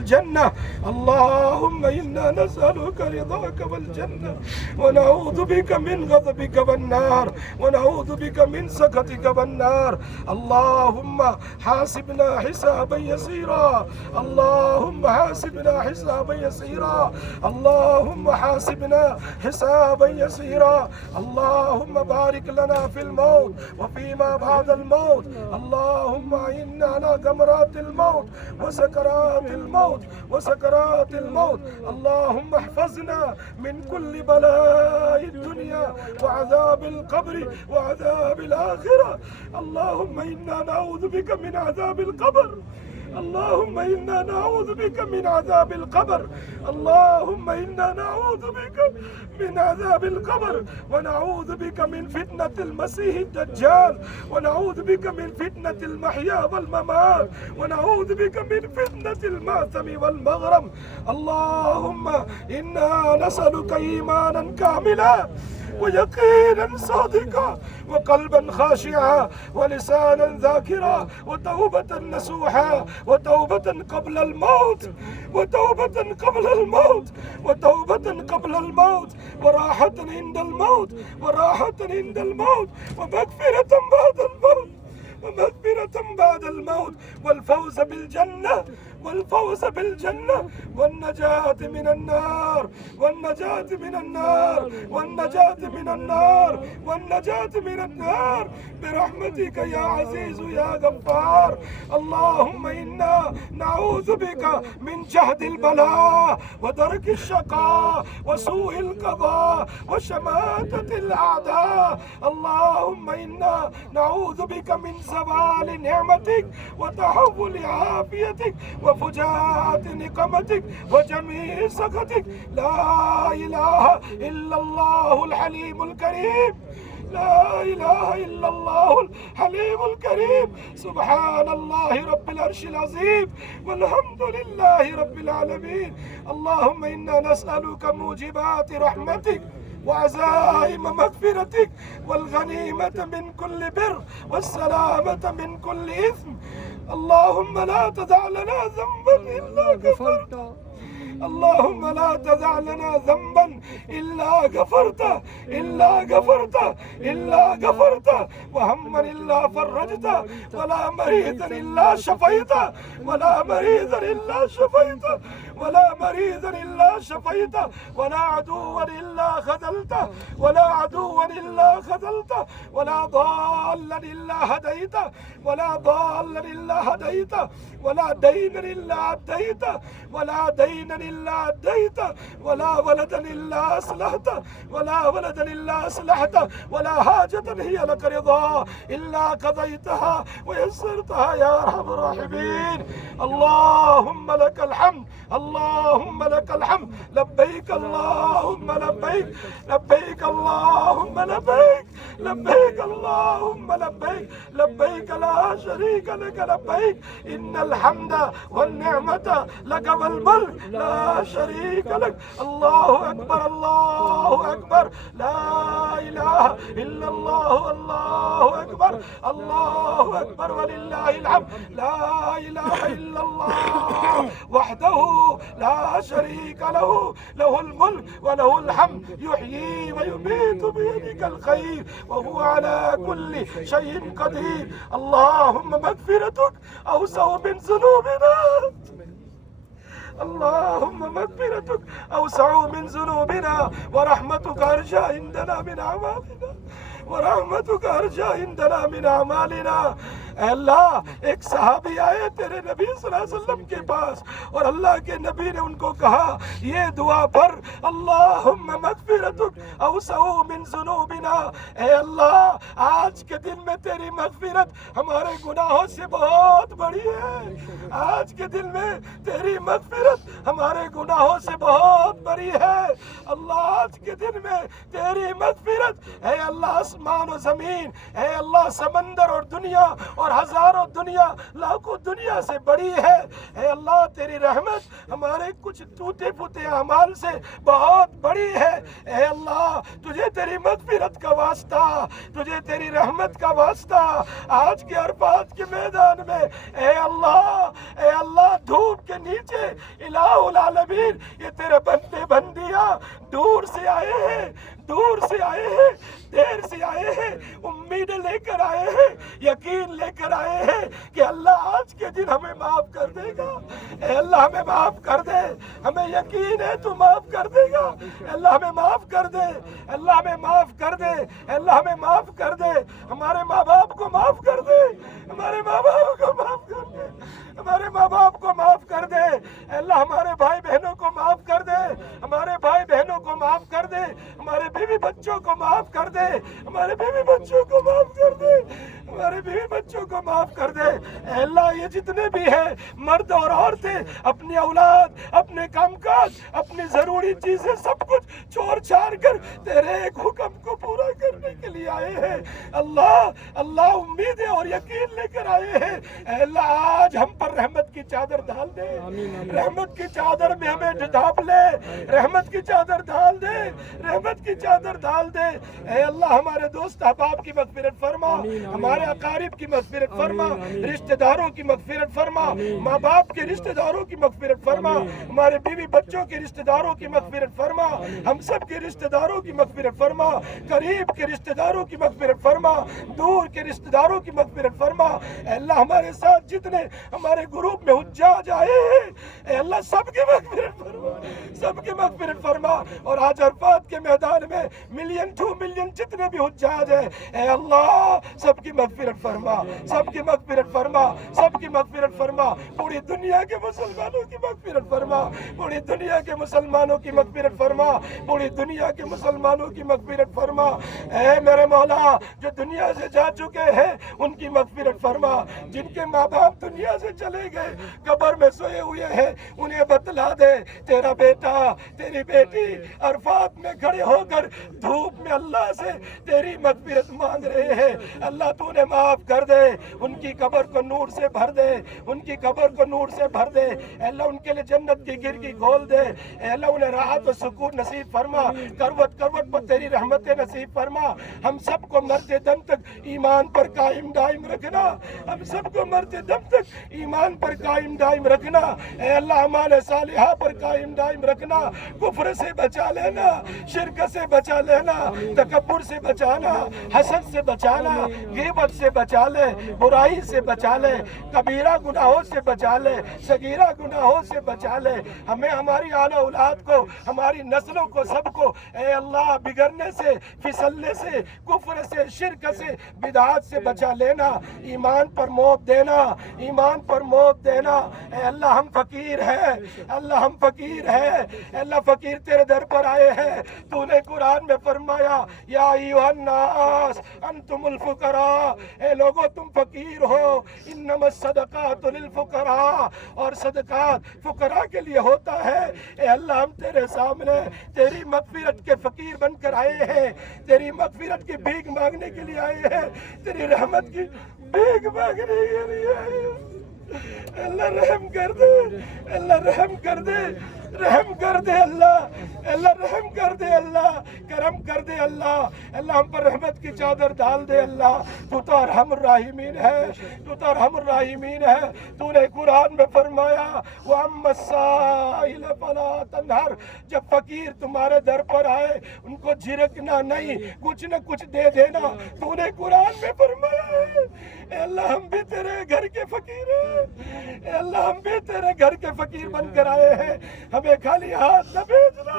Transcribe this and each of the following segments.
الجنة. اللهم إنا نسألك رضاك والجنة، ونعوذ بك من غضبك والنار، ونعوذ بك من سخطك والنار. اللهم حاسبنا حسابا يسيرا، اللهم حاسبنا حسابا يسيرا، اللهم حاسبنا حسابا يسيرا. اللهم بارك لنا في الموت وفيما بعد الموت. اللهم إنا على غمرات الموت وسكرات الموت وسكرات الموت. اللهم احفظنا من كل بلاء الدنيا وعذاب القبر وعذاب الآخرة. اللهم إنا نعوذ بك من عذاب القبر، اللهم إنا نعوذ بك من عذاب القبر، اللهم إنا نعوذ بك من عذاب القبر، ونعوذ بك من فتنة المسيح الدجال، ونعوذ بك من فتنة المحيا والممات، ونعوذ بك من فتنة المأثم والمغرم. اللهم إنا نسألك إيمانا كاملا ويقينا صادقا وقلبا خاشعا ولسانا ذاكرا وتوبة نصوحا وتوبة قبل الموت وتوبة قبل الموت وتوبة قبل الموت وراحة عند الموت وراحة عند الموت ومغفرة بعد الموت ومغفرة بعد الموت والفوز بالجنة والفوز بالجنة والنجاة من النار والنجاة من النار والنجاة من النار والنجاة من النار برحمتك يا عزيز يا غفار. اللهم إنا نعوذ بك من جهد البلاء ودرك الشقاء وسوء القضاء وشماتة الأعداء. اللهم إنا نعوذ بك من زوال نعمتك وتحول عافيتك وفجاءة نقمتك وجميع سخطك. لا إله إلا الله الحليم الكريم، لا إله إلا الله الحليم الكريم. سبحان الله رب العرش العظيم والحمد لله رب العالمين. اللهم إنا نسألك موجبات رحمتك وعزائم مغفرتك والغنيمة من كل بر والسلامة من كل إثم. اللهم لا تدع لنا ذنبا إلا غفرته، اللهم لا تدع لنا ذنبا إلا غفرته إلا غفرته إلا غفرته، وهما إلا فرجته، ولا مريضا إلا شفيته، ولا مريضا إلا شفيته، ولا مريضا إلا شفيته، ولا عدوا إلا خذلته، ولا عدوا إلا خذلته، ولا ضالا إلا هديته، ولا ضالا إلا هديته، ولا دينا إلا أديته، ولا دينا إلا أديته، ولا ولدا إلا أصلحته، ولا ولدا إلا أصلحته، ولا حاجة هي لك رضا إلا قضيتها ويسرتها يا أرحم الراحمين. اللهم لك الحمد، اللهم لك الحمد. لبيك اللهم لبيك، لبيك اللهم لبيك، لبيك اللهم لبيك، لبيك لا شريك لك لبيك. إن الحمد والنعمة لك والملك لا شريك لك. الله أكبر الله أكبر، لا إله إلا الله، الله أكبر الله أكبر ولله الحمد. لا إله إلا الله وحده لا شريك له، له الملك وله الحمد، يحيي ويميت بيدك الخير وهو على كل شيء قدير. اللهم مغفرتك أوسع من ذنوبنا، اللهم مغفرتك أوسع من ذنوبنا، ورحمتك أرجى عندنا من أعمالنا، ورحمتك أرجى عندنا من أعمالنا. اللہ ایک صحابی آئے تیرے نبی صلی اللہ علیہ وسلم کے پاس اور اللہ کے نبی نے ان کو کہا یہ دعا پڑھ، اللہم مغفرتک اوسع من ذنوبنا. اے اللہ آج کے دن میں تیری مغفرت ہمارے گناہوں سے بہت بڑی ہے، آج کے دن میں تیری مغفرت ہمارے گناہوں سے بہت بڑی ہے. اللہ آج کے دن میں تیری مغفرت، اے اللہ آسمان و زمین، اے اللہ سمندر اور دنیا اور اور ہزاروں دنیا لاکھوں دنیا سے بڑی ہے۔ اے اللہ تیری رحمت ہمارے کچھ ٹوٹے پھوٹے اعمال سے بہت بڑی ہے۔ اے اللہ تجھے تیری مغفرت کا واسطہ، تجھے تیری رحمت کا واسطہ آج کے عرفات کے میدان میں اے اللہ دھوپ کے نیچے الہ العالمین یہ تیرے بندے بندیاں دور سے آئے ہیں، دیر سے آئے ہیں، امید لے کر آئے ہیں، یقین لے کر آئے ہیں کہ اللہ آج کے دن ہمیں معاف کر دے گا۔ اے اللہ ہمیں معاف کر دے، ہمیں یقین ہے تو معاف کر دے گا۔ اللہ ہمیں معاف کر دے، اللہ ہمیں معاف کر دے، اللہ ہمیں معاف کر دے، ہمارے ماں باپ کو معاف کر دے، ہمارے ماں باپ کو معاف کر دے، ہمارے ماں باپ کو معاف کر دے۔ اے اللہ ہمارے بھائی بہنوں کو معاف کر دے، ہمارے بھائی بہنوں کو معاف کر دے، ہمارے بیوی بچوں کو معاف کر دے، ہمارے بیوی بچوں کو معاف کر دے، ہمارے بیوی بچوں کو معاف کر دے۔ اے اللہ یہ جتنے بھی ہیں مرد اور عورتیں اپنی اولاد، اپنے کام کاج، اپنی ضروری چیزیں سب کچھ چھوڑ چھاڑ کر تیرے ایک حکم کو پورا کرنے کے لیے آئے ہیں۔ اللہ امیدیں اور یقین لے کر آئے ہیں۔ اے اللہ آج ہم پر رحمت کی چادر ڈال دے، رحمت کی چادر میں ہمیں ڈھانپ لے، رحمت کی چادر ڈال دے، رحمت کی چادر ڈال دے۔ اے اللہ ہمارے دوست احباب کی مغفرت فرما، ہمارے اقارب کی مغفرت فرما، رشتہ داروں کی مغفرت فرما، ماں باپ کے رشتہ داروں کی مغفرت فرما، ہمارے بیوی بچوں کے رشتہ داروں کی مغفرت فرما، ہم سب کے رشتہ داروں کی مغفرت فرما، قریب کے رشتہ داروں کی مغفرت فرما، دور کے رشتہ داروں کی مغفرت فرما۔ اے اللہ ہمارے ساتھ جتنے ہمارے گروپ میں حجاج آئے ہیں اے اللہ سب کی مغفرت فرما، سب کی مغفرت فرما۔ اور آج عرفات کے میدان میں ملین 2 ملین جتنے بھی حجاج ہیں اے اللہ سب کی مغفرت فرما، سب کی مغفرت فرما، سب کی مغفرت فرما۔ پوری دنیا کے مسلمانوں کی مغفرت فرما، پوری دنیا کے مسلمانوں کی مغفرت فرما، پوری دنیا کے مسلمانوں کی مغفرت فرما۔ اے میرے مولا جو دنیا سے جا چکے ہیں ان کی مغفرت فرما، جن کے ماں باپ دنیا سے چلے گئے قبر میں سوئے ہوئے ہیں انہیں بتلا دے تیرا بیٹا تیری بیٹی عرفات میں کھڑے ہو کر دھوپ میں اللہ سے تیری مغفرت مانگ رہے ہیں۔ اللہ تو نے معاف کر دے، ان کی قبر کو نور سے بھر دے، ان کی قبر کو نور سے بھر دے۔ اے اللہ ان کے لیے جنت کی کھڑکی کھول دے۔ اے اللہ انہیں راحت و سکون نصیب فرما، کروٹ کروٹ پر تیری رحمتیں نصیب فرما۔ ہم سب کو مرتے دم تک ایمان پر قائم دائم رکھنا، ہم سب کو مرتے دم تک ایمان پر قائم دائم رکھنا۔ اے اللہ اعمال صالحہ پر قائم دائم رکھنا، کفر سے بچا لینا، شرک سے بچا لینا، تکبر سے بچانا، حسد سے بچانا، غیبت سے بچا لے، برائی سے بچا لے، کبیرہ گناہوں سے بچا لے، صغیرہ گناہوں سے بچا لے۔ ہمیں ہماری آل اولاد کو، ہماری نسلوں کو، سب کو اے اللہ بگڑنے سے، پھسلنے سے، کفر سے، شرک سے، بدعات سے بچا لینا، ایمان پر موت دینا، ایمان پر موت دینا۔ اے اللہ ہم فقیر ہیں، اللہ ہم فقیر ہیں، اے اللہ فقیر تیرے در پر آئے ہیں۔ تو نے قرآن میں فرمایا یا ایھا الناس انتم الفقراء، اے لوگو تم فقیر ہو، انما الصدقات للفقراء، اور صدقات فقراء کے لیے ہوتا ہے۔ اے اللہ ہم تیرے سامنے تیری مغفرت کے فقیر بن کر آئے ہیں، تیری مغفرت کی بھیک مانگنے کے لیے آئے ہیں، تیری رحمت کی بھیک مانگنے کے لیے آئے ہیں۔ اللہ رحم کر دے، اللہ رحم کر دے، رحم کر دے اللہ، اللہ رحم کر دے اللہ، کرم کر دے اللہ، اللہ ہم پر رحمت کی چادر ڈال دے اللہ۔ تو تو ارحم الراحمین ہے، تو تو ارحم الراحمین ہے۔ تو نے قرآن میں فرمایا وَأَمَّا السَّائِلَ فَلَا تَنْهَرْ، جب فقیر تمہارے در پر آئے ان کو جھڑکنا نہیں، کچھ نہ کچھ دے دینا۔ تو نے قرآن میں فرمایا ہے اے اللہ ہم بھی تیرے گھر کے فقیر ہیں، اے اللہ ہم بھی تیرے گھر کے فقیر بن کر آئے ہیں۔ ہمیں خالی ہاتھ نہ بھیجنا،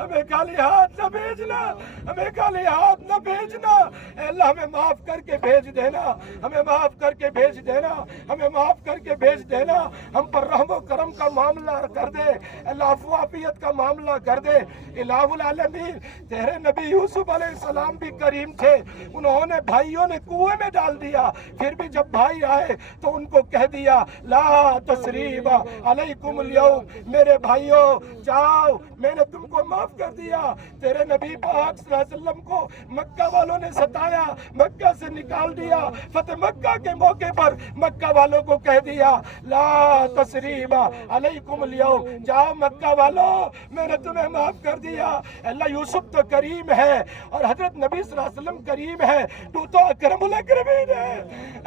ہمیں خالی ہاتھ نہ بھیجنا، ہمیں خالی ہاتھ نہ بھیجنا۔ اے اللہ ہمیں معاف کر کے بھیج دینا، ہمیں معاف کر کے بھیج دینا، ہمیں معاف کر کے بھیج دینا۔ ہم پر رحم و کرم کا معاملہ کر دے اللہ، عفو عافیت کا معاملہ کر دے۔ الہ العالمین تیرے نبی یوسف علیہ السلام بھی کریم تھے، انہوں نے بھائیوں نے کنویں میں ڈال دیا، پھر بھی جب بھائی آئے تو ان کو کہہ دیا لا تثریب علیکم اليوم، میرے بھائیوں جاؤ میں نے تم کو معاف کر دیا۔ تیرے نبی پاک صلی اللہ علیہ وسلم کو مکہ والوں نے ستایا، مکہ سے نکال دیا، فتح مکہ کے موقع پر مکہ والوں کو کہہ دیا لا تثریب علیکم اليوم، جاؤ مکہ والوں میں نے تمہیں معاف کر دیا۔ اللہ یوسف تو کریم ہے اور حضرت نبی صلی اللہ علیہ وسلم کریم ہے، تو اکرم الاکرمین ہے،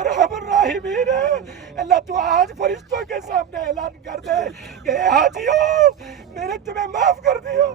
ارحم الراحمین ہے۔ اللہ تو آج فرشتوں کے سامنے اعلان کر دے کہ حاجیوں میں نے تمہیں معاف کر دیا۔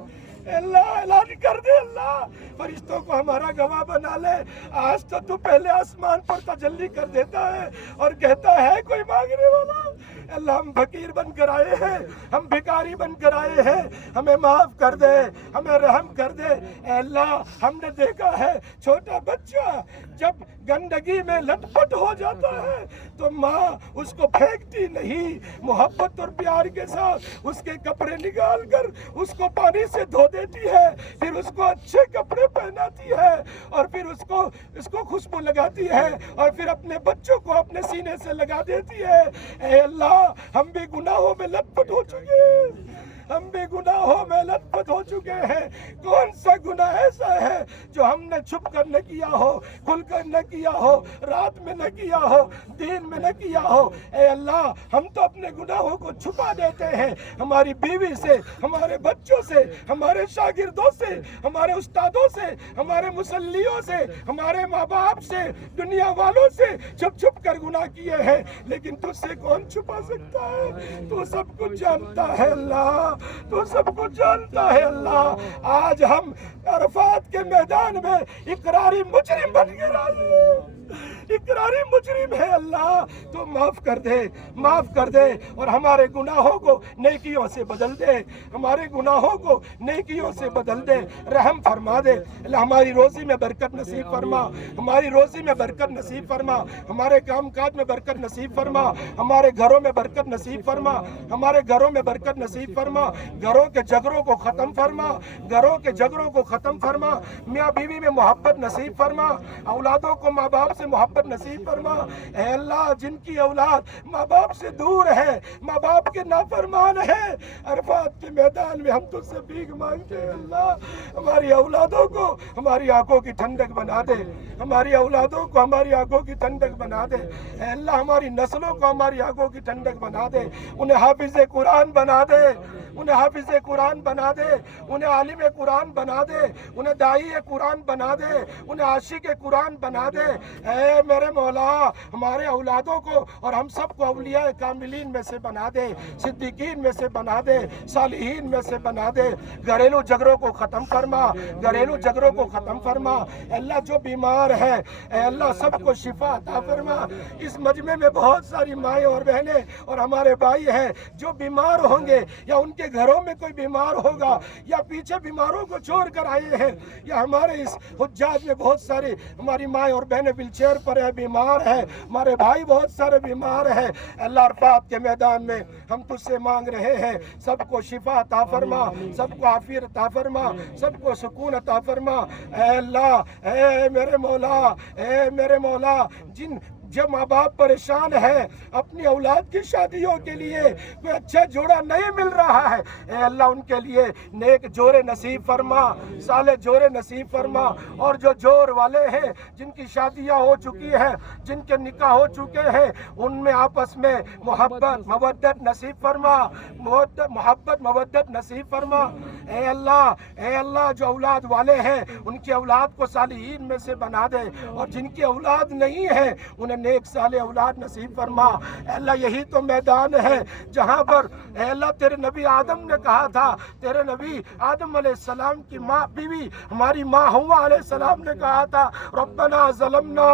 اللہ اعلان کر دے، اللہ فرشتوں کو ہمارا گواہ بنا لے۔ آج تو پہلے آسمان پر تجلی کر دیتا ہے اور کہتا ہے کوئی مانگنے والا۔ اللہ ہم فقیر بن کر آئے ہیں، ہم بھکاری بن کر آئے ہیں، ہمیں معاف کر دے، ہمیں رحم کر دے۔ اے اللہ ہم نے دیکھا ہے چھوٹا بچہ جب گندگی میں لٹ پٹ ہو جاتا ہے تو ماں اس کو پھینکتی نہیں، محبت اور پیار کے ساتھ اس کے کپڑے نکال کر اس کو پانی سے دھو دیتی ہے، پھر اس کو اچھے کپڑے پہناتی ہے اور پھر اس کو خوشبو لگاتی ہے اور پھر اپنے بچوں کو اپنے سینے سے لگا دیتی ہے۔ اے اللہ ہم بھی گناہوں میں لت پٹ ہو چکے ہیں، ہم بھی گناہوں میں لت پت ہو چکے ہیں۔ کون سا گناہ ایسا ہے جو ہم نے چھپ کر نہ کیا ہو، کھل کر نہ کیا ہو، رات میں نہ کیا ہو، دین میں نہ کیا ہو؟ اے اللہ ہم تو اپنے گناہوں کو چھپا دیتے ہیں، ہماری بیوی سے، ہمارے بچوں سے، ہمارے شاگردوں سے، ہمارے استادوں سے، ہمارے مسلیوں سے، ہمارے ماں باپ سے، دنیا والوں سے چھپ چھپ کر گناہ کیے ہیں، لیکن تجھ سے کون چھپا سکتا ہے؟ تو سب کچھ جانتا ہے اللہ، تو سب کچھ جانتا ہے اللہ۔ آج ہم عرفات کے میدان میں اقراری مجرم بن کے آئے ہیں، اقراری مجرم ہے۔ اللہ تو معاف کر دے، معاف کر دے اور ہمارے گناہوں کو نیکیوں سے بدل دے، ہمارے گناہوں کو نیکیوں سے بدل دے، رحم فرما دے۔ اللہ ہماری روزی میں برکت نصیب فرما، ہماری روزی میں برکت نصیب فرما، ہمارے کام کاج میں برکت نصیب فرما، ہمارے گھروں میں برکت نصیب فرما، ہمارے گھروں میں برکت نصیب فرما، گھروں کے جھگڑوں کو ختم فرما، گھروں کے جھگڑوں کو ختم فرما، میاں بیوی میں محبت نصیب فرما، اولادوں کو ماں باپ سے محبت نصیب فرما۔ اے اللہ جن کی اولاد ماں باپ سے دور ہے، ماں باپ کے نافرمان ہے، عرفات کے میدان میں ہم تجھ سے بھیک مانگتے ہیں۔ اللہ ہماری اولادوں کو ہماری آنکھوں کی ٹھنڈک بنا دے، ہماری اولادوں کو ہماری آنکھوں کی ٹھنڈک بنا دے۔ اے اللہ ہماری نسلوں کو ہماری آنکھوں کی ٹھنڈک بنا دے، انہیں حافظ قرآن بنا دے، انہیں حافظ قرآن بنا دے، انہیں عالم قرآن بنا دے، انہیں داعی قرآن بنا دے، انہیں عاشق قرآن بنا دے۔ اے میرے مولا ہمارے اولادوں کو اور ہم سب کو اولیاء کاملین میں سے بنا دے، صدیقین میں سے بنا دے، صالحین میں سے بنا دے۔ گھریلو جھگڑوں کو ختم فرما، گھریلو جھگڑوں کو ختم فرما۔ اے اللہ جو بیمار ہے اے اللہ سب کو شفا عطا فرما۔ اس مجمع میں بہت ساری مائیں اور بہنیں اور ہمارے بھائی ہیں جو بیمار ہوں گے، یا ان کے گھروں میں کوئی بیمار ہوگا، یا پیچھے بیماروں کو چھوڑ کر آئے ہیں، یا ہمارے اس حجاج میں بہت سارے ہماری مائیں اور بہنیں ویل چیئر پر ہیں، بیمار ہیں، ہمارے بھائی بہت سارے بیمار ہیں۔ اللہ عرفات کے میدان میں ہم تجھ سے مانگ رہے ہیں، سب کو شفا عطا فرما، سب کو عافیت عطا فرما، سب کو سکون عطا فرما۔ اے اللہ اے میرے مولا، اے میرے مولا جو ماں باپ پریشان ہے اپنی اولاد کی شادیوں کے لیے، کوئی اچھا جوڑا نہیں مل رہا ہے، اے اللہ ان کے لیے نیک جوڑے نصیب فرما، صالح جوڑے نصیب فرما۔ اور جو جور والے ہیں جن کی شادیاں ہو چکی ہیں، جن کے نکاح ہو چکے ہیں، ان میں آپس میں محبت مودت نصیب فرما، محبت مودت نصیب فرما۔ اے اللہ جو اولاد والے ہیں ان کی اولاد کو صالحین میں سے بنا دے، اور جن کی اولاد نہیں ہے انہیں نیک صالح اولاد نصیب فرما۔ اے اللہ یہی تو میدان ہے جہاں پر اے اللہ تیرے نبی آدم نے کہا تھا، تیرے نبی آدم علیہ السلام کی ماں بیوی ہماری ماں حوا علیہ السلام نے کہا تھا ربنا ظلمنا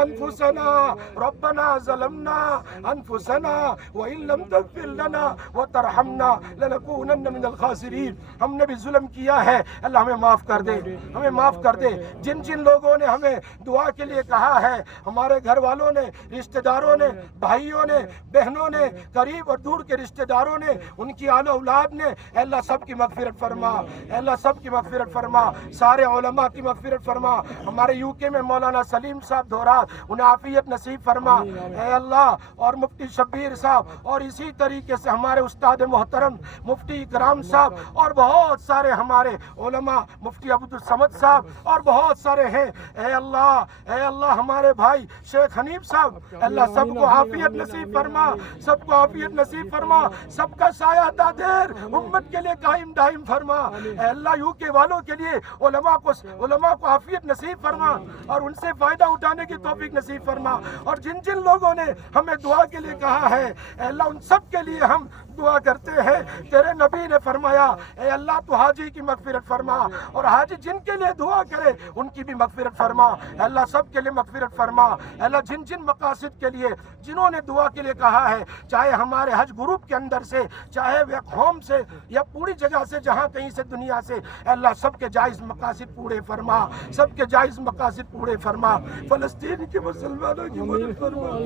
انفسنا، ربنا ظلمنا انفسنا وان لم تغفر لنا وترحمنا لنکونن من الخاسرین۔ ہم نے بھی ظلم کیا ہے، اللہ ہمیں معاف کر دے، ہمیں معاف کر دے۔ جن لوگوں نے ہمیں دعا کے لیے کہا ہے، ہمارے گھر والوں نے, رشتہ داروں نے, بھائیوں نے, بہنوں نے, قریب اور دور کے رشتہ داروں نے, ان کی آل اولاد نے, اے اللہ سب کی مغفرت فرما, اے اللہ سب کی مغفرت فرما, سارے علماء کی مغفرت فرما. ہمارے یو کے میں مولانا سلیم صاحب دھورات, انہیں عافیت نصیب فرما اے اللہ, اور مفتی شبیر صاحب, اور اسی طریقے سے ہمارے استاد محترم مفتی اکرام صاحب, اور بہت سارے ہمارے علماء, مفتی عبد الصمد صاحب, اور بہت سارے ہیں. اے اللہ ہمارے بھائی شیخ حنیف صاحب, اے اللہ سب کو عافیت نصیب فرما, سب کو عافیت نصیب فرما, سب کا سایہ دادیر امت کے لیے قائم دائم فرما. اے اللہ یو کے والوں کے لیے علماء کو عافیت نصیب فرما, اور ان سے فائدہ اٹھانے کی توفیق نصیب فرما. اور جن جن لوگوں نے ہمیں دعا کے لیے کہا ہے, اے اللہ ان سب کے لیے ہم دعا کرتے ہیں. تیرے نبی نے فرمایا, اے اللہ تو حاجی کی مغفرت فرما, اور حاجی جن کے لیے دعا کرے ان کی بھی مغفرت فرما. اے اللہ سب کے لیے مغفرت فرما. اے اللہ جن جن مقاصد کے لیے جنہوں نے دعا کے لیے کہا ہے, چاہے ہمارے حج گروپ کے اندر سے, چاہے بیک ہوم سے, یا پوری جگہ سے, جہاں کہیں سے دنیا سے, اے اللہ سب کے جائز مقاصد پورے فرما, سب کے جائز مقاصد پورے فرما. فلسطین کے مسلمانوں کی مدد فرما,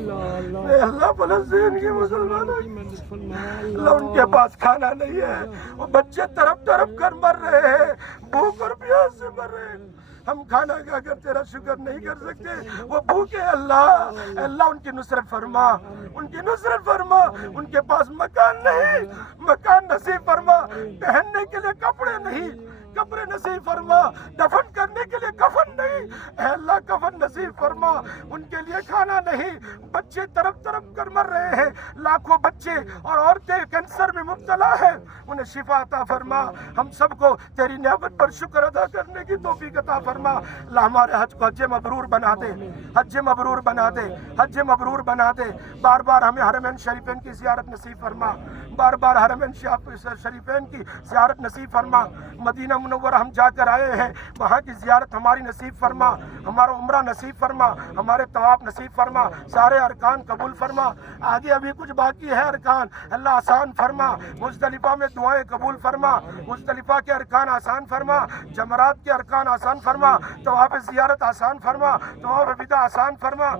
اے اللہ فلسطین کے مسلمانوں کی مدد فرما. اللہ ان کے پاس کھانا نہیں ہے, وہ بچے تڑپ تڑپ کر مر رہے ہیں, بھوک اور پیاس سے مر رہے ہیں. ہم کھانا کھا کر تیرا شکر نہیں کر سکتے, وہ بھوکے. اللہ ان کی نصرت فرما, ان کی نصرت فرما. ان کے پاس مکان نہیں, مکان نصیب فرما. پہننے کے لیے کپڑے نہیں, کپڑے نصیب فرما. دفن کرنے کے لیے کفن نہیں, اے اللہ کفن نصیب فرما. ان کے لیے کھانا نہیں, بچے تڑپ تڑپ کر مر رہے ہیں. لاکھوں بچے اور عورتیں کینسر میں مبتلا ہیں, انہیں شفا عطا فرما. ہم سب کو تیری نعمت پر شکر ادا کرنے کی توفیق عطا فرما. اللہ ہمارے حج کو حج مبرور بنا دے, حج مبرور بنا دے, حج مبرور بنا دے. بار بار ہمیں حرمین شریفین کی زیارت نصیب فرما, بار بار حرمین شریفین کی زیارت نصیب فرما. مدینہ منورہ ہم جا کر آئے ہیں, وہاں کی زیارت ہماری نصیب فرما, ہمارا عمرہ نصیب فرما, ہمارے طواف نصیب فرما, سارے ارکان قبول فرما. آگے ابھی کچھ باقی ہے ارکان, اللہ آسان فرما. مزدلفہ میں دعائیں قبول فرما, مزدلفہ کے ارکان آسان فرما, جمرات کے ارکان آسان فرما, طواف زیارت آسان فرما, طواف وداع آسان فرما.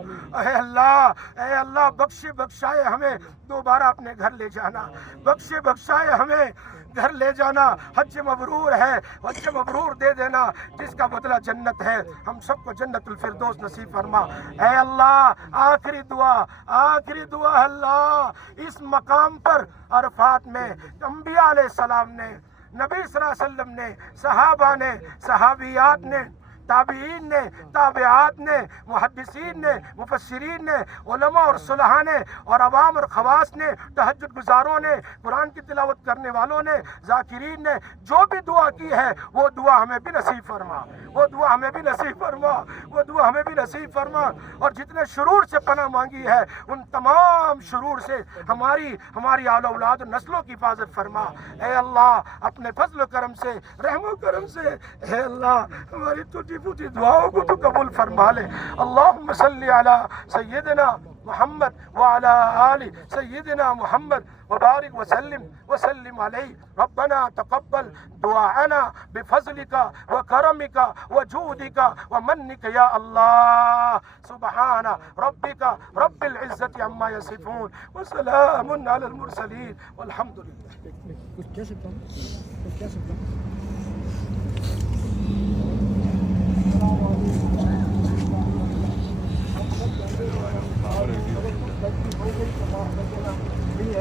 اے اللہ بخشائے ہمیں دوبارہ اپنے گھر لے جانا, بخشائے ہمیں گھر لے جانا. حج مبرور ہے, حج مبرور دے دینا, جس کا بدلہ جنت ہے. ہم سب کو جنت الفردوس نصیب فرما. اے اللہ آخری دعا اللہ, اس مقام پر عرفات میں انبیاء علیہ السلام نے, نبی صلی اللہ علیہ وسلم نے, صحابہ نے, صحابیات نے, تابعین نے, تابعات نے, محدثین نے, مفسرین نے, علماء اور صلحاء نے, اور عوام اور خواص نے, تہجد گزاروں نے, قرآن کی تلاوت کرنے والوں نے, ذاکرین نے جو بھی دعا کی ہے, وہ دعا ہمیں بھی نصیب فرما, وہ دعا ہمیں بھی نصیب فرما, وہ دعا ہمیں بھی نصیب فرما. اور جتنے شرور سے پناہ مانگی ہے, ان تمام شرور سے ہماری آل اولاد و نسلوں کی حفاظت فرما. اے اللہ اپنے فضل و کرم سے, رحم و کرم سے, اے اللہ ہماری ٹوٹی دعاؤں کو تو قبول فرما لے. اللہم صلی علی سیدنا محمد وعلی آل سیدنا محمد وبارک وسلم علیہ. ربنا تقبل دعاءنا بفضلک وکرمک وجودک ومنک یا اللہ. سبحان ربک رب العزت عما یصفون وسلام علی المرسلین والحمد للہ.